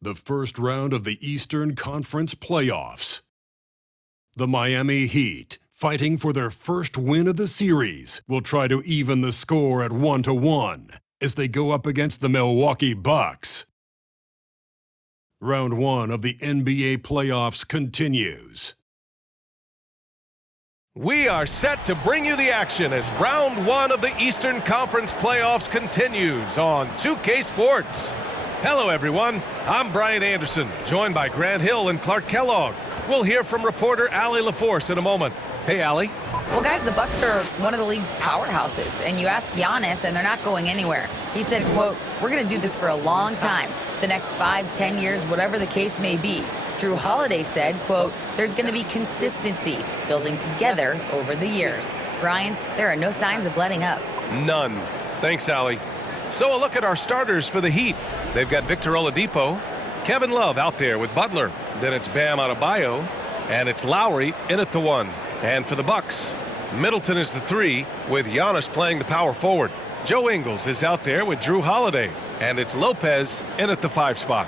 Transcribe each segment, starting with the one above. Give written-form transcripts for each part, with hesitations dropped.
The first round of the Eastern Conference playoffs. The Miami Heat, fighting for their first win of the series, will try to even the score at 1-1 as they go up against the Milwaukee Bucks. Round 1 of the NBA playoffs continues. We are set to bring you the action as round 1 of the Eastern Conference playoffs continues on 2K Sports. Hello, everyone. I'm Brian Anderson, joined by Grant Hill and Clark Kellogg. We'll hear from reporter Allie LaForce in a moment. Hey, Allie. Well, guys, the Bucks are one of the league's powerhouses, and you ask Giannis, and they're not going anywhere. He said, quote, "We're going to do this for a long time, the next 5, 10 years, whatever the case may be." Drew Holiday said, quote, "There's going to be consistency building together over the years." Brian, there are no signs of letting up. None. Thanks, Allie. So a look at our starters for the Heat. They've got Victor Oladipo, Kevin Love out there with Butler. Then it's Bam Adebayo, and it's Lowry in at the 1. And for the Bucks, Middleton is the 3 with Giannis playing the power forward. Joe Ingles is out there with Drew Holiday, and it's Lopez in at the 5 spot.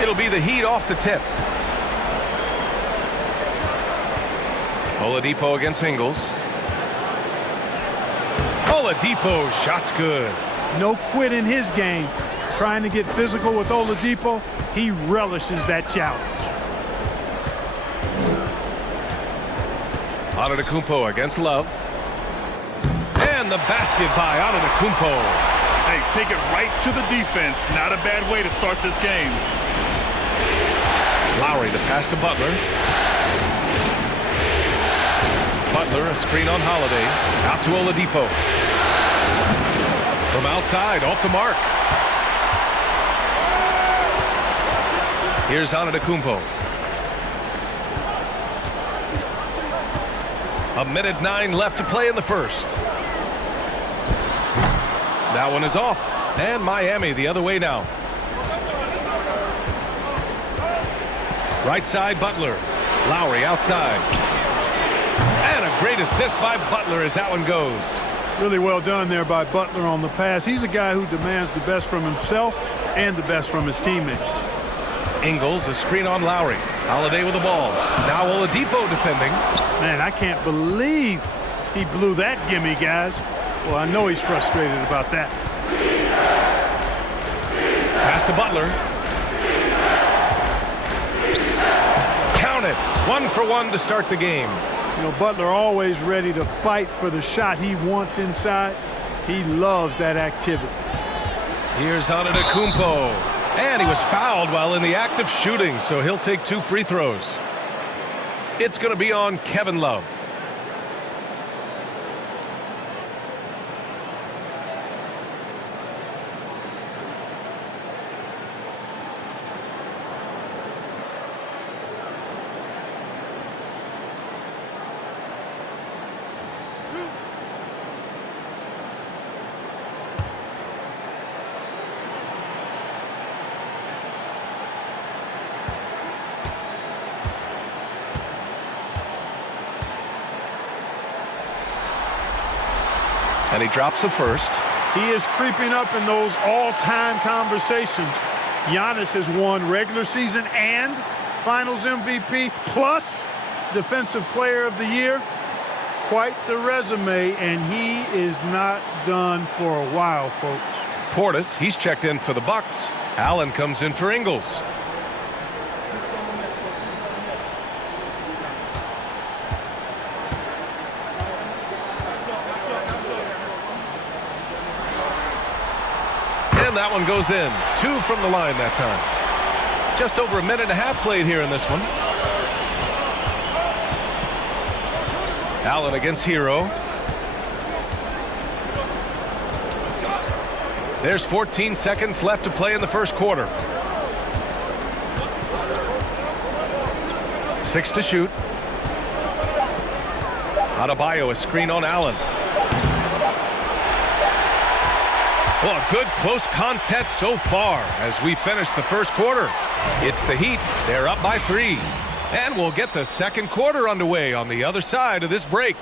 It'll be the Heat off the tip. Oladipo against Ingles. Oladipo, shot's good. No quit in his game. Trying to get physical with Oladipo, he relishes that challenge. Antetokounmpo against Love. And the basket by Antetokounmpo. Hey, take it right to the defense. Not a bad way to start this game. Lowry, the pass to Butler. Butler, a screen on Holiday. Out to Oladipo. From outside, off the mark. Here's Antetokounmpo. 1:09 left to play in the first. That one is off. And Miami the other way now. Right side, Butler. Lowry outside. And a great assist by Butler as that one goes. Really well done there by Butler on the pass. He's a guy who demands the best from himself and the best from his teammates. Ingles, a screen on Lowry. Holiday with the ball. Now Oladipo defending. Man, I can't believe he blew that gimme, guys. Well, I know he's frustrated about that. Pass to Butler. Count it. 1 for 1 to start the game. You know, Butler always ready to fight for the shot he wants inside. He loves that activity. Here's Antetokounmpo. And he was fouled while in the act of shooting, so he'll take 2 free throws. It's going to be on Kevin Love. And he drops the first. He is creeping up in those all-time conversations. Giannis has won regular season and Finals MVP plus Defensive Player of the Year. Quite the resume, and he is not done for a while, folks. Portis, he's checked in for the Bucks. Allen comes in for Ingles. And that one goes in. 2 from the line that time. Just over a minute and a half played here in this one. Allen against Hero. There's 14 seconds left to play in the first quarter. 6 to shoot. Adebayo, a screen on Allen. Well, a good close contest so far as we finish the first quarter. It's the Heat. They're up by 3. And we'll get the second quarter underway on the other side of this break.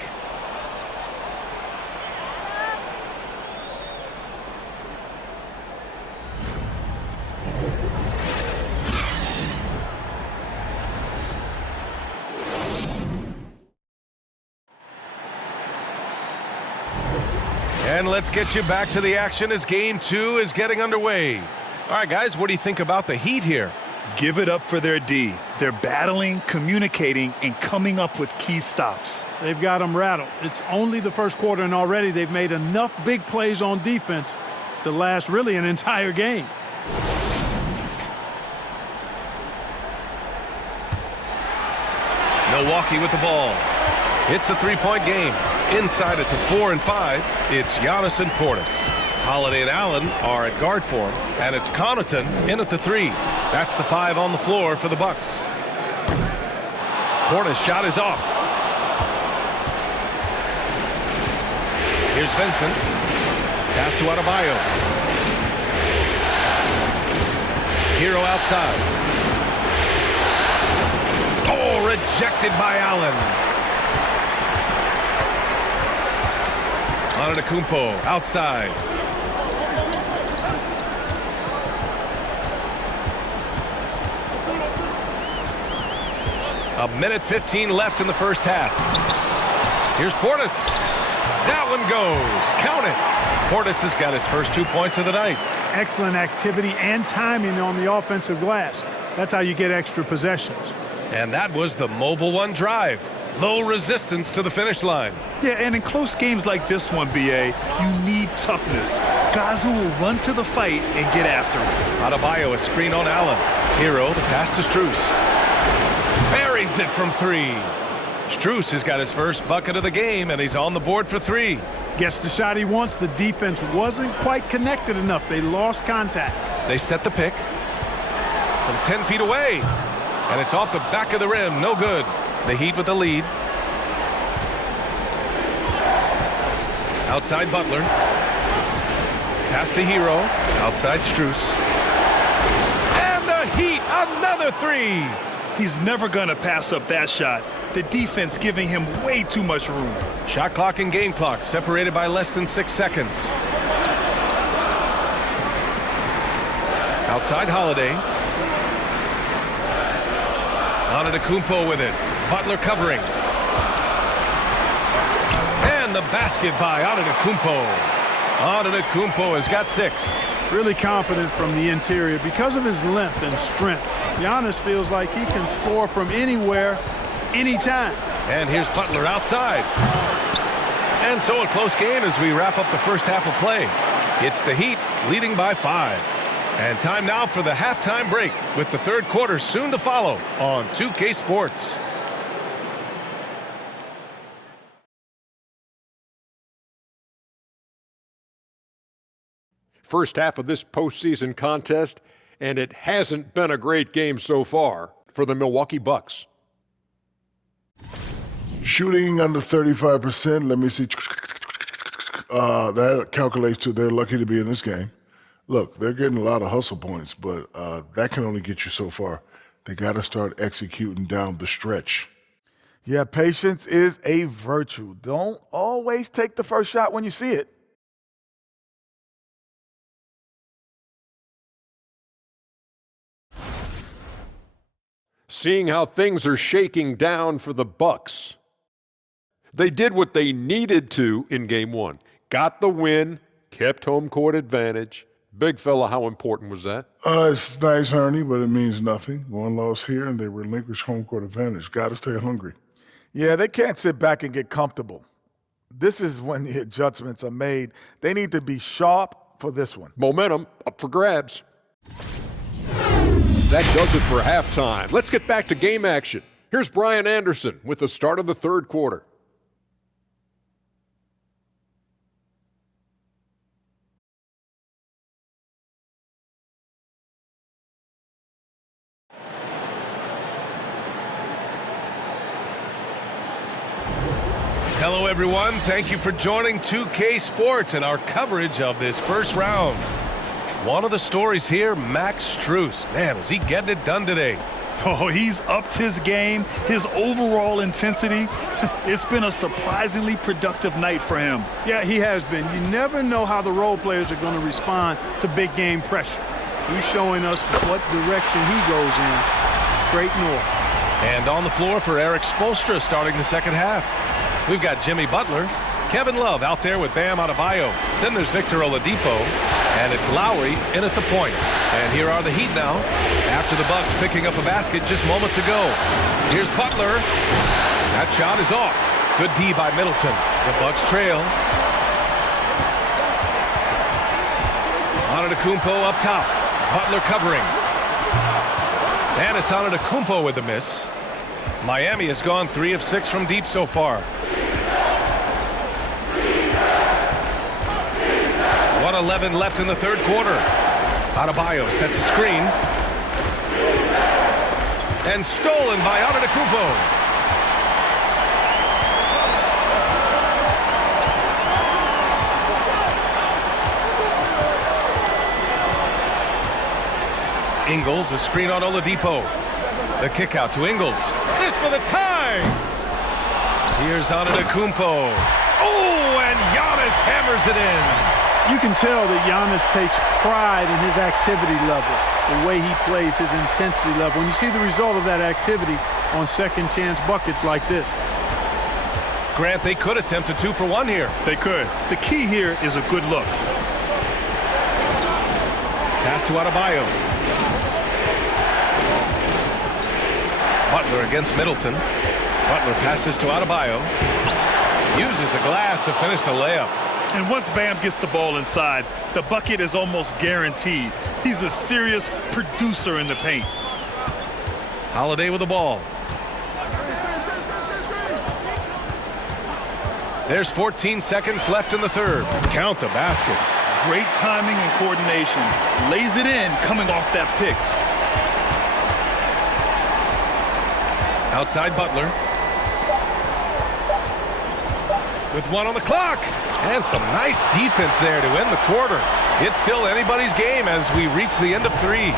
And let's get you back to the action as Game 2 is getting underway. All right, guys, what do you think about the Heat here? Give it up for their D. They're battling, communicating, and coming up with key stops. They've got them rattled. It's only the first quarter, and already they've made enough big plays on defense to last really an entire game. Milwaukee with the ball. It's a three-point game. Inside it to 4 and 5, it's Giannis and Portis. Holiday and Allen are at guard for him, and it's Connaughton in at the 3. That's the 5 on the floor for the Bucks. Portis' shot is off. Here's Vincent. Pass to Adebayo. Hero outside. Oh, rejected by Allen. Antetokounmpo outside. A minute 15 left in the first half. Here's Portis. That one goes. Count it. Portis has got his first 2 points of the night. Excellent activity and timing on the offensive glass. That's how you get extra possessions. And that was the mobile one drive. Low resistance to the finish line. Yeah, and in close games like this one, B.A., you need toughness. Guys who will run to the fight and get after it. Adebayo, a screen on Allen. Hero, the pass to Strus. Buries it from 3. Strus has got his first bucket of the game, and he's on the board for 3. Gets the shot he wants. The defense wasn't quite connected enough. They lost contact. They set the pick from 10 feet away, and it's off the back of the rim. No good. The Heat with the lead. Outside Butler. Pass to Hero. Outside Strus. And the Heat, another 3. He's never going to pass up that shot. The defense giving him way too much room. Shot clock and game clock separated by less than 6 seconds. Outside Holiday. Antetokounmpo with it. Butler covering. And the basket by Antetokounmpo. Antetokounmpo has got 6. Really confident from the interior because of his length and strength. Giannis feels like he can score from anywhere, anytime. And here's Butler outside. And so a close game as we wrap up the first half of play. It's the Heat leading by 5. And time now for the halftime break with the third quarter soon to follow on 2K Sports. First half of this postseason contest, and it hasn't been a great game so far for the Milwaukee Bucks. Shooting under 35%. Let me see. That calculates to they're lucky to be in this game. Look, they're getting a lot of hustle points, but that can only get you so far. They got to start executing down the stretch. Yeah, patience is a virtue. Don't always take the first shot when you see it. Seeing how things are shaking down for the Bucks. They did what they needed to in Game 1. Got the win, kept home court advantage. Big fella, how important was that? It's nice, Ernie, but it means nothing. One loss here, and they relinquish home court advantage. Got to stay hungry. Yeah, they can't sit back and get comfortable. This is when the adjustments are made. They need to be sharp for this one. Momentum up for grabs. That does it for halftime. Let's get back to game action. Here's Brian Anderson with the start of the third quarter. Hello, everyone. Thank you for joining 2K Sports and our coverage of this first round. One of the stories here, Max Strus. Man, is he getting it done today? Oh, he's upped his game, his overall intensity. It's been a surprisingly productive night for him. Yeah, he has been. You never know how the role players are going to respond to big game pressure. He's showing us what direction he goes in. Straight north. And on the floor for Eric Spoelstra starting the second half. We've got Jimmy Butler, Kevin Love out there with Bam Adebayo. Then there's Victor Oladipo, and it's Lowry in at the point. And here are the Heat now, after the Bucks picking up a basket just moments ago. Here's Butler. That shot is off. Good D by Middleton. The Bucks trail. Antetokounmpo up top. Butler covering. And it's Antetokounmpo with the miss. Miami has gone 3 of 6 from deep so far. 1:11 left in the third quarter. Adebayo sets a screen. And stolen by Antetokounmpo. Ingles, a screen on Oladipo. The kick out to Ingles. This for the tie. Here's Antetokounmpo. Oh, and Giannis hammers it in. You can tell that Giannis takes pride in his activity level, the way he plays, his intensity level. And you see the result of that activity on second chance buckets like this. Grant, they could attempt a 2 for 1 here. They could. The key here is a good look. Pass to Adebayo. Butler against Middleton. Butler passes to Adebayo. Uses the glass to finish the layup. And once Bam gets the ball inside, the bucket is almost guaranteed. He's a serious producer in the paint. Holiday with the ball. There's 14 seconds left in the third. Count the basket. Great timing and coordination. Lays it in coming off that pick. Outside Butler. With 1 on the clock. And some nice defense there to end the quarter. It's still anybody's game as we reach the end of 3.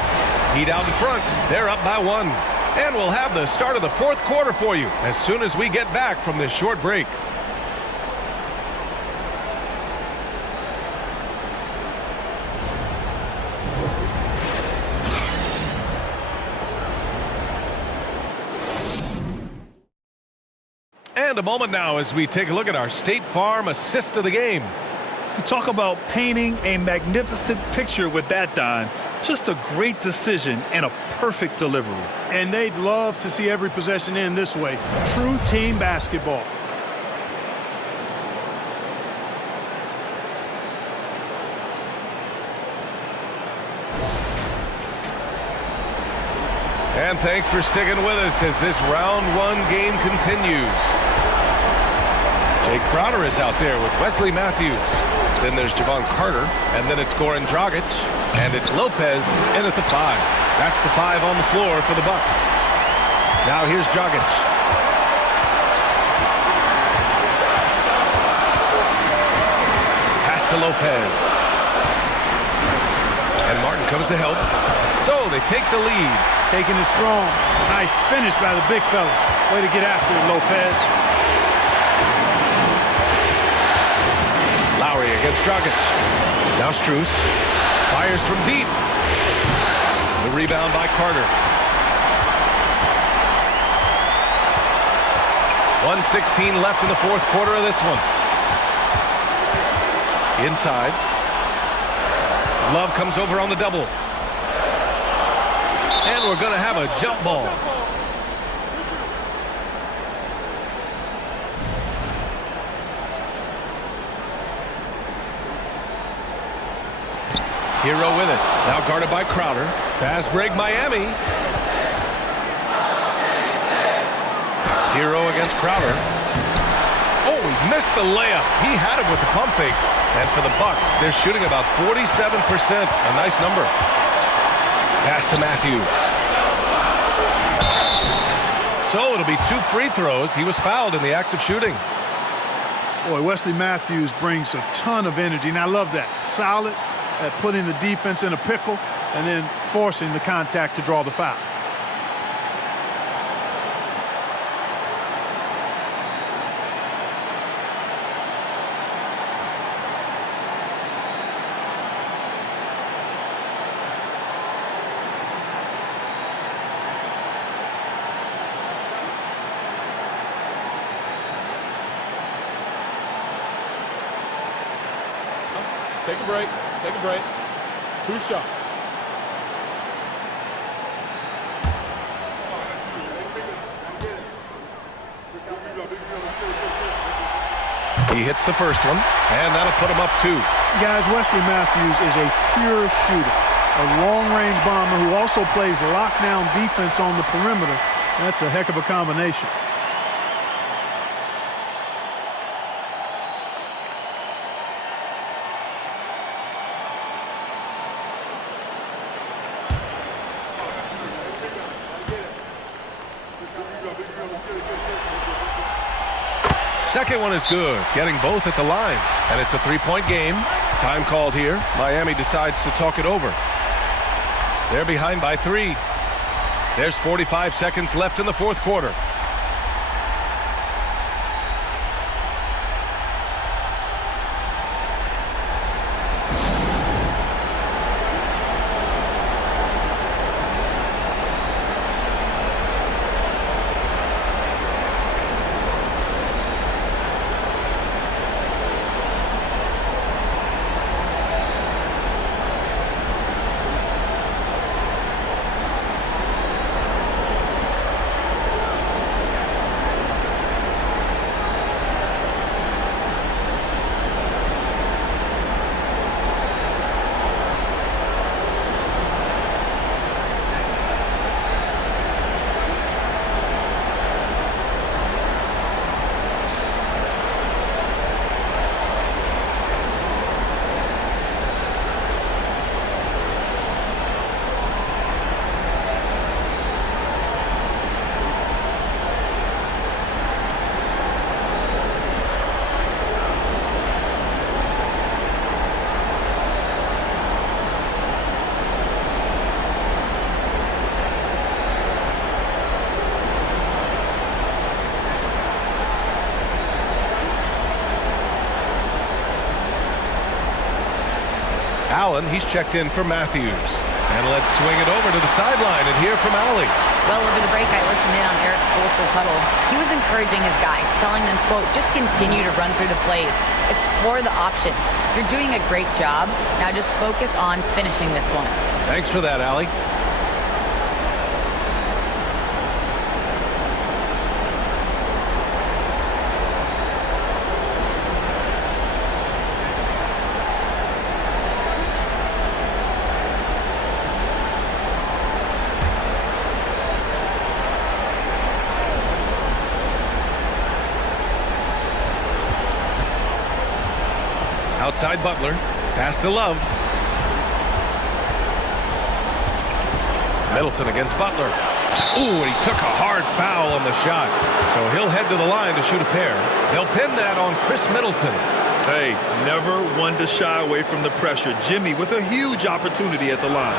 Heat out in front. They're up by 1. And we'll have the start of the fourth quarter for you as soon as we get back from this short break. And a moment now as we take a look at our State Farm assist of the game. You talk about painting a magnificent picture with that, Don. Just a great decision and a perfect delivery. And they'd love to see every possession end this way. True team basketball. And thanks for sticking with us as this round 1 game continues. Jay Crowder is out there with Wesley Matthews. Then there's Javon Carter, and then it's Goran Dragic, and it's Lopez in at the 5. That's the 5 on the floor for the Bucks. Now here's Dragic. Pass to Lopez. And Martin comes to help. So they take the lead. Taking it strong. Nice finish by the big fella. Way to get after it, Lopez. Lowry against Dragic. Now Strus fires from deep. The rebound by Carter. 1:16 left in the fourth quarter of this one. Inside. Love comes over on the double. And we're going to have a jump ball. Hero with it. Now guarded by Crowder. Fast break Miami. Hero against Crowder. Oh, he missed the layup. He had it with the pump fake. And for the Bucks, they're shooting about 47%. A nice number. Pass to Matthews. So it'll be 2 free throws. He was fouled in the act of shooting. Boy, Wesley Matthews brings a ton of energy, and I love that. Solid at putting the defense in a pickle and then forcing the contact to draw the foul. Take a break. Take a break. 2 shots. He hits the first one, and that'll put him up 2. Guys, Wesley Matthews is a pure shooter, a long-range bomber who also plays lockdown defense on the perimeter. That's a heck of a combination. Second one is good, getting both at the line. And it's a 3-point game. Time called here. Miami decides to talk it over. They're behind by 3. There's 45 seconds left in the fourth quarter. Allen, he's checked in for Matthews. And let's swing it over to the sideline and hear from Allie. Well, over the break, I listened in on Eric Spoelstra's huddle. He was encouraging his guys, telling them, quote, just continue to run through the plays. Explore the options. You're doing a great job. Now just focus on finishing this one. Thanks for that, Allie. Outside Butler. Pass to Love. Middleton against Butler. Ooh, and he took a hard foul on the shot. So he'll head to the line to shoot a pair. They'll pin that on Chris Middleton. Hey, never one to shy away from the pressure. Jimmy with a huge opportunity at the line.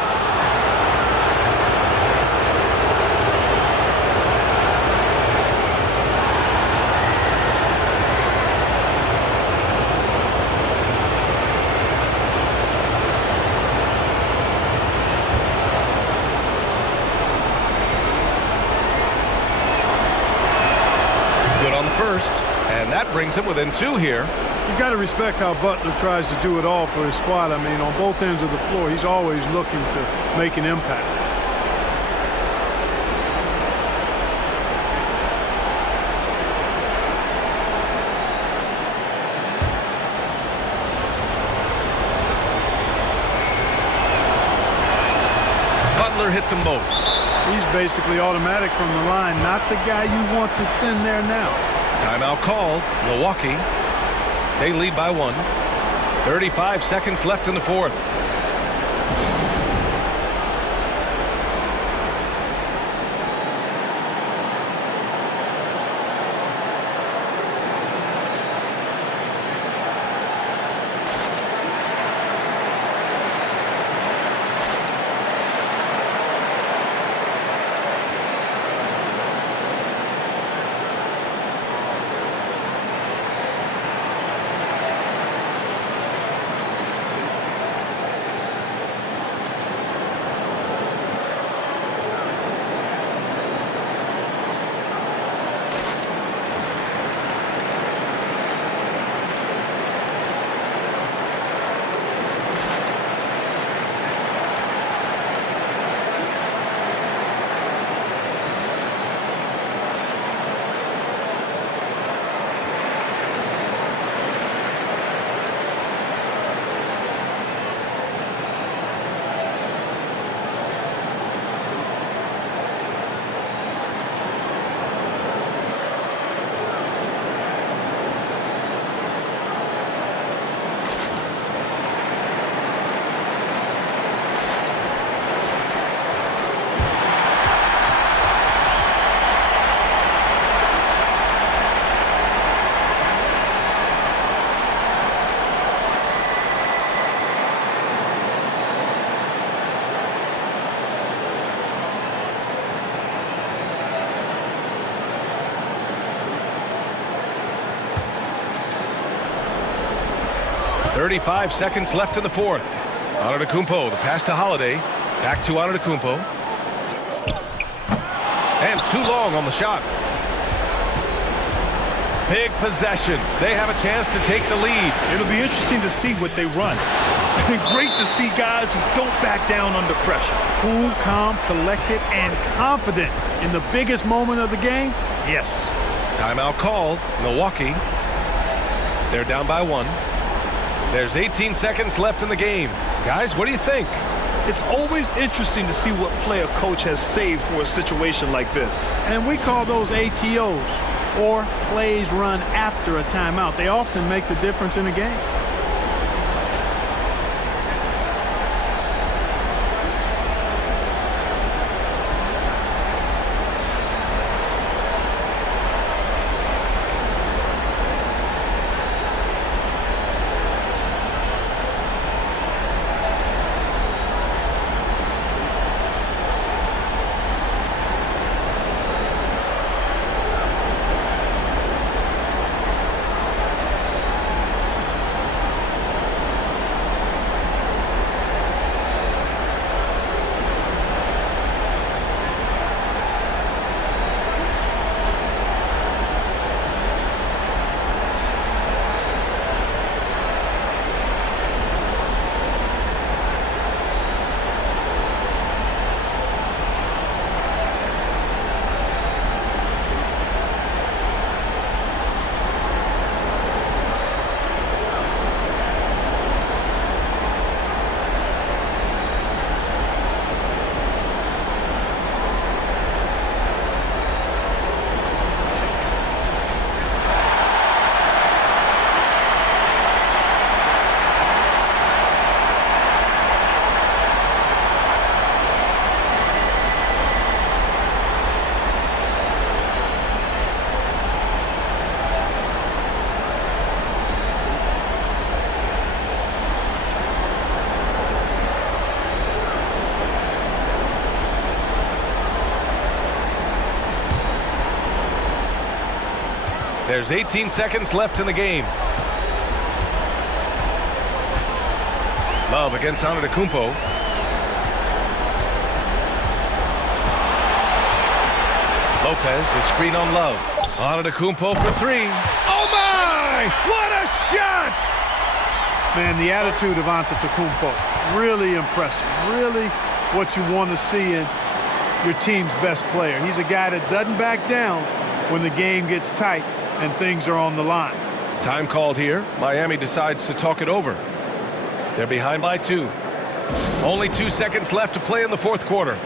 First, and that brings him within 2 here. You've got to respect how Butler tries to do it all for his squad. I mean, on both ends of the floor, he's always looking to make an impact. Butler hits them both. He's basically automatic from the line, not the guy you want to send there now. Timeout called. Milwaukee. They lead by 1. 35 seconds left in the fourth. 35 seconds left in the fourth. Antetokounmpo, the pass to Holiday. Back to Antetokounmpo. And too long on the shot. Big possession. They have a chance to take the lead. It'll be interesting to see what they run. Great to see guys who don't back down under pressure. Cool, calm, collected, and confident in the biggest moment of the game. Yes. Timeout call, Milwaukee. They're down by 1. There's 18 seconds left in the game. Guys, what do you think? It's always interesting to see what play a coach has saved for a situation like this. And we call those ATOs, or plays run after a timeout. They often make the difference in a game. There's 18 seconds left in the game. Love against Antetokounmpo. Lopez, the screen on Love. Antetokounmpo for 3. Oh my! What a shot! Man, the attitude of Antetokounmpo, really impressive. Really what you want to see in your team's best player. He's a guy that doesn't back down when the game gets tight and things are on the line. Time called here. Miami decides to talk it over. They're behind by 2. Only 2 seconds left to play in the fourth quarter.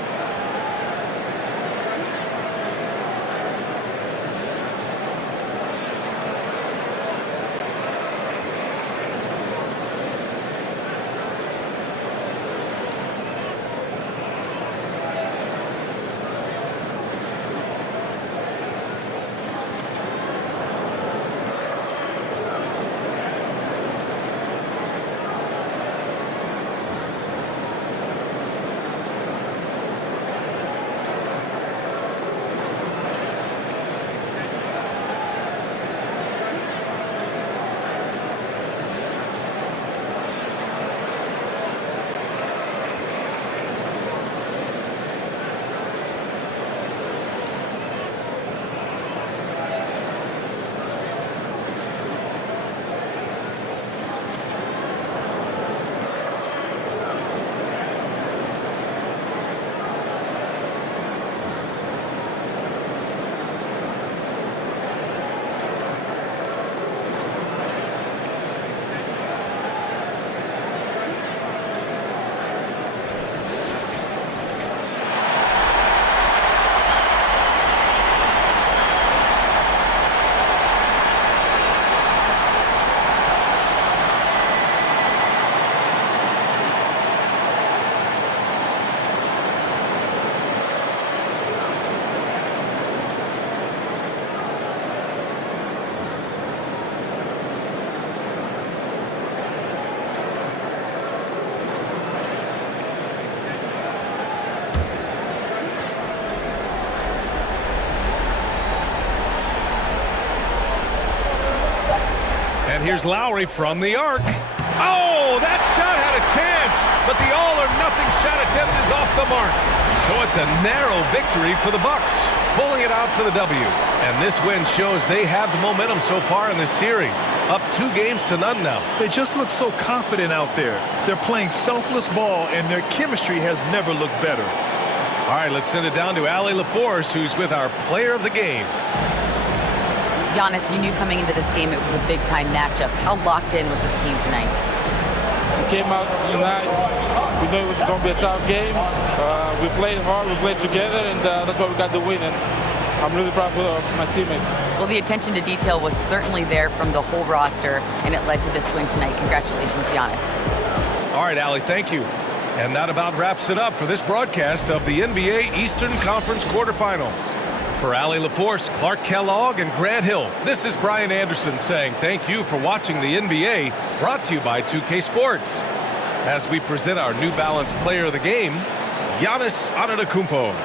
And here's Lowry from the arc. Oh, that shot had a chance, but the all-or-nothing shot attempt is off the mark. So it's a narrow victory for the Bucks, pulling it out for the W. And this win shows they have the momentum so far in this series, up 2-0 now. They just look so confident out there. They're playing selfless ball, and their chemistry has never looked better. All right, let's send it down to Allie LaForce, who's with our player of the game. Giannis, you knew coming into this game it was a big-time matchup. How locked in was this team tonight? We came out tonight. We knew it was going to be a tough game. We played hard, we played together, and that's why we got the win. And I'm really proud of my teammates. Well, the attention to detail was certainly there from the whole roster, and it led to this win tonight. Congratulations, Giannis. All right, Allie, thank you. And that about wraps it up for this broadcast of the NBA Eastern Conference quarterfinals. For Allie LaForce, Clark Kellogg, and Grant Hill, this is Brian Anderson saying thank you for watching the NBA, brought to you by 2K Sports. As we present our New Balance player of the game, Giannis Antetokounmpo.